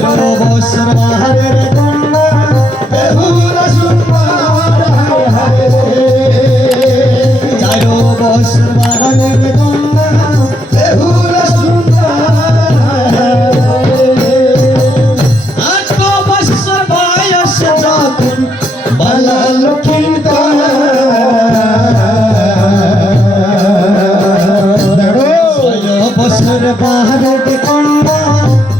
চারো বছর বাহারের কন্যা বেহুলা সুন্দর হায় হায় চারো বছর বাহারের কন্যা বেহুলা সুন্দর হায় হায় 8 বছর বয়স যখন বালা লক্ষ্মীর কন্যা 6 বছর বাহারের কন্যা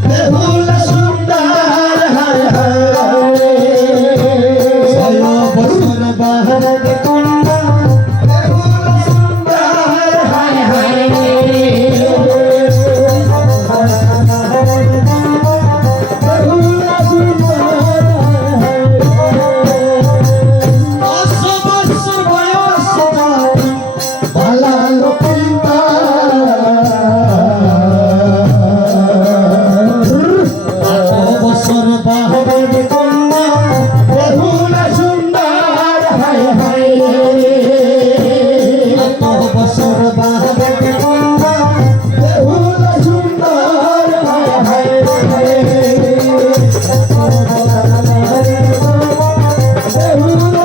বেহুলা সুন্দর হায় হায় 6 বছর বাহারের কন্যা বেহুলা সুন্দর হায় হায় বেহুলা সুন্দর হায় হায় 10 বছর বয়স বালা লক্ষ্মী বছর বাহারের কন্যা বেহুলা সুন্দর হায় হায় 8 বছর বাহারের কন্যা বেহুলা সুন্দর হায় হায় বেহুলা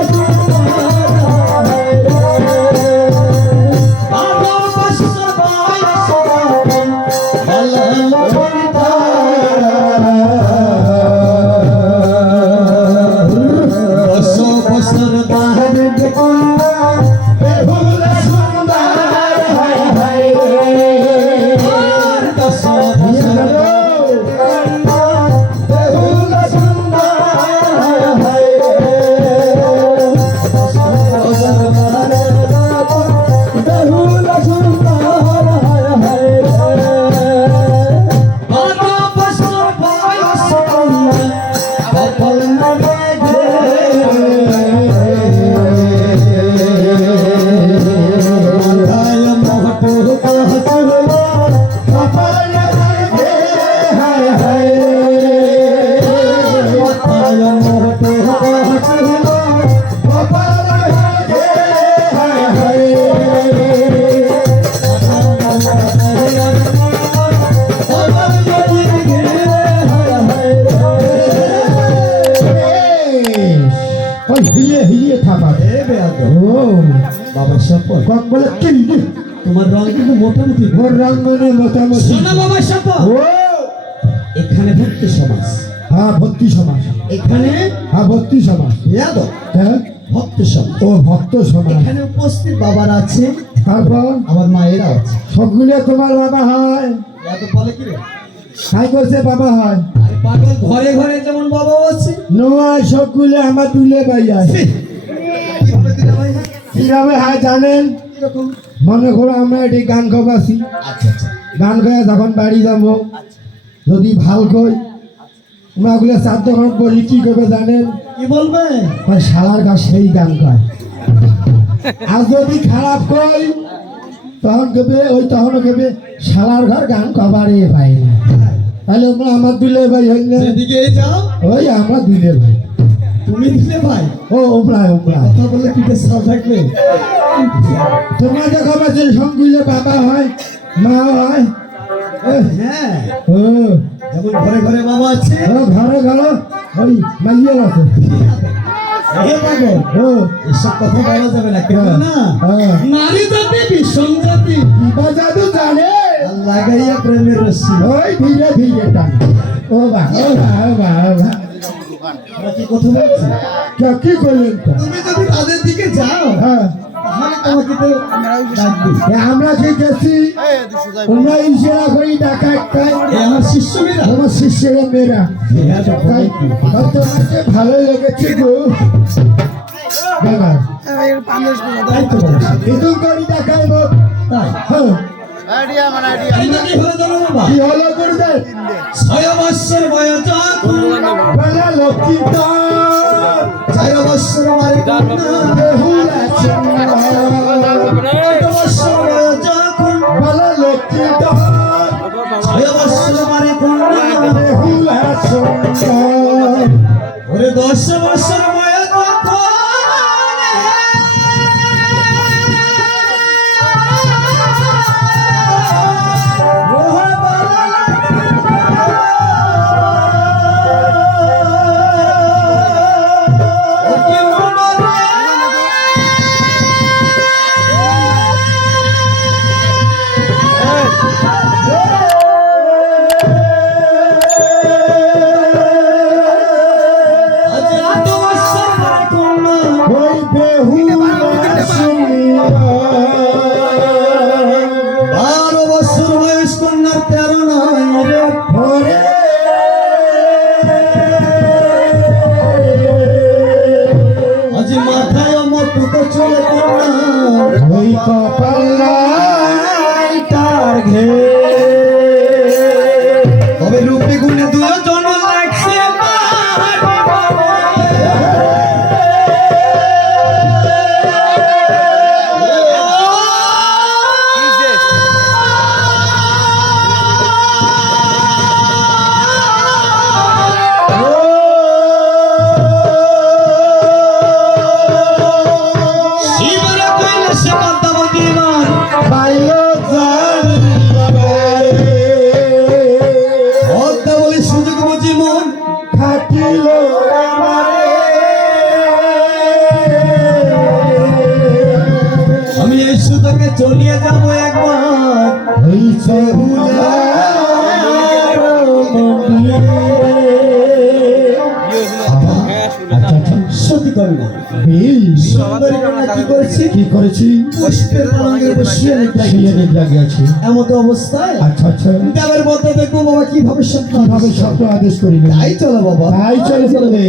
বছর বাহারের কন্যা বেহুলা সুন্দর হায় হায় 10 বছর কন্যা বেহুলা সুন্দর হায় হায় 10 বছর বাহারের বেহুলা সুন্দর হায় হায় 12 বছর বয়স কন্যা কপাল নামে বাবা সাপা কক বলে কি তোমার রং কিন্তু মোটামুটি ওর রং মানে মোটামুটি শোনা বাবা সাপা ও এখানে ভক্তি সমাজ হ্যাঁ ভক্তি সমাজ এখানে হ্যাঁ ভক্তি সমাজ ইয়াদ হ্যাঁ ভক্ত সমাজ ও ভক্ত সমাজ এখানে উপস্থিত বাবার আছে তারপর আমার মায়েরা আছে সবগুলো তোমার বাবা হয় ইয়াদ বলে কি রে কাই করছে বাবা হয় আরে পাগল ঘরে ঘরে যেমন বাবা আছে নয় সবগুলো আমার দুলে ভাই আছে কিভাবে হয় জানেন মনে করো আমরা এটি গান গাবাছি গান গায়ে যখন বাড়ি যাবো যদি ভাল কই আমরা ওগুলো চার দোকান বলি কি করবে জানেন কি বলবে শালার গা সেই গান গায় আর যদি খারাপ কই তখন কেবে ওই তখনও কেবে শালার ঘর গান কবারে পাই না তাহলে আমরা আমার দুলে ভাই হই না এদিকে যাও ওই আমরা দুলে ভাই তুমি দিলে ভাই ও ওমরা কথা বললে পিঠে সাল থাকবে তোমার দেখা পাচ্ছে সঙ্গুলে বাবা হয় মা হয় হ্যাঁ ও যেমন ঘরে ঘরে বাবা আছে ও ঘরে ঘরে ওই মাইয়া আছে ও এসব কথা বলা যাবে না কেন না নারী জাতি বিষম জাতি বাজাদু জানে লাগাইয়া প্রেমের রশ্মি ওই ধীরে ধীরে টান ও বা ও বা ও বা ও বা কি কথা বলছি কি করলেন তুমি যদি তাদের দিকে যাও হ্যাঁ তাহলে তোমাকে তো ডাকবে আমরা যে গেছি তোমরা ইশারা করি ডাকা একটাই আমার শিষ্যেরা মেয়েরা তোমাকে ভালো লেগেছে গো বাবা এরকম করি দেখাইবো তাই হ্যাঁ আইডিয়া মানে আইডিয়া কি হলো জানো বাবা কি হলো করবে 6 বছর বয়স বলা লক্ষ্মীটা 6 বছর মারি বেহুলা চন্দ্র 6 বছর বয়স বলা লক্ষ্মীটা 6 বছর মারি বেহুলা চন্দ্র ওরে 10 বছর বয়স জীবনে দুজন লাগছে আমি এই সুযোগে চলিয়ে যাবো একবার হইছে সত্যি করি না সুন্দরী কন্যা কি করেছি কি করেছি মসজিদের পালঙ্গের উপর শুয়ে লাগিয়েছি এমত অবস্থায় আচ্ছা আচ্ছা দেবের মধ্যে দেখবো বাবা কিভাবে স্বপ্ন কিভাবে স্বপ্ন আদেশ করিবে তাই চলো বাবা তাই চলে চলে